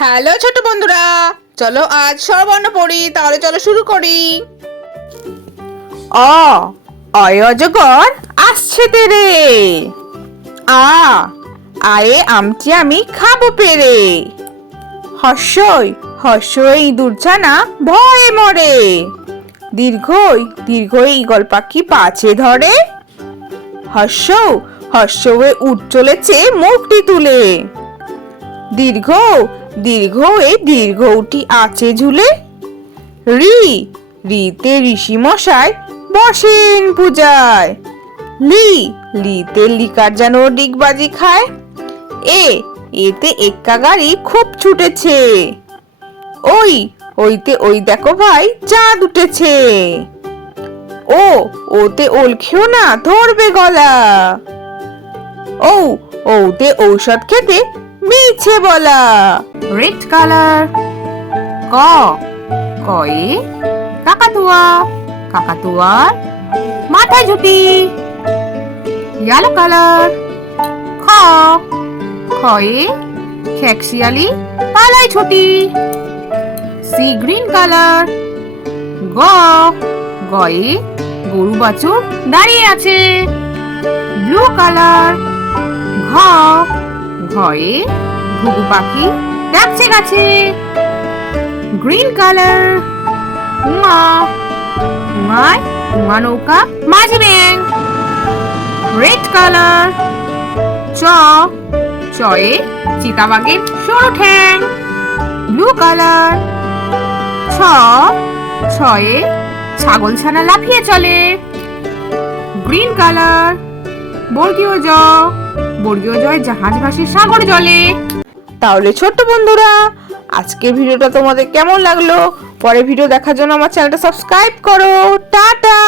Hello ছোট বন্ধুরা, চলো আজ স্বরবর্ণ পড়ি। তাহলে চলো শুরু করি। অ অয় অজগর আসছে তেরে। আ আয়ে আমটি আমি খাবো পেরে। হর্ষই হর্ষই ইঁদুরছানা ভয়ে মরে। দীর্ঘই দীর্ঘই ঈগল পাখি পাছে ধরে। হর্ষ হর্ষ হয়ে উঠ চলেছে মুখটি তুলে। দীর্ঘ দীর্ঘ এই দীর্ঘ উটি আছে ঝুলে। রি রিতে ঋষি মশাই বসেন পূজায়। লি লিতে লিকার যেন ডিগবাজি খায়। এ এতে এক্কা গাড়ি খুব ছুটেছে। ওই ওইতে ওই দেখো ভাই চাঁদ উঠেছে। ও ওতে ওল খেও না ধরবে গলা। ও ওতে ঔষধ খেতে মিছে বলা। Red colour. ক কয়ে কাকাতুয়া, কাকাতুয়ার মাথায় ঝুটি। Yellow colour. খ খয়ে খেকশিয়ালি পালায় ছুটি। Sea green colour. গ গয়ে গরু বাছুর দাঁড়িয়ে আছে। Blue colour. ঘ ঘয়ে ঘুঘু পাখি ডাকছে গাছে। Green colour. উমা উমায় উমা নৌকা মাঝি ব্যাং। Red colour. চ চয়ে চিতাবাঘের সরু ঠ্যাং। Blue colour. ছ ছয়ে ছাগল ছানা লাফিয়ে চলে। Green colour. বর্গীয় জ বর্গীয় জয় জাহাজ ভাসে সাগর জলে। তাহলে ছোট্ট বন্ধুরা, আজকের ভিডিওটা তোমাদের কেমন লাগলো? পরের ভিডিও দেখার জন্য আমার চ্যানেলটা সাবস্ক্রাইব করো। টাটা।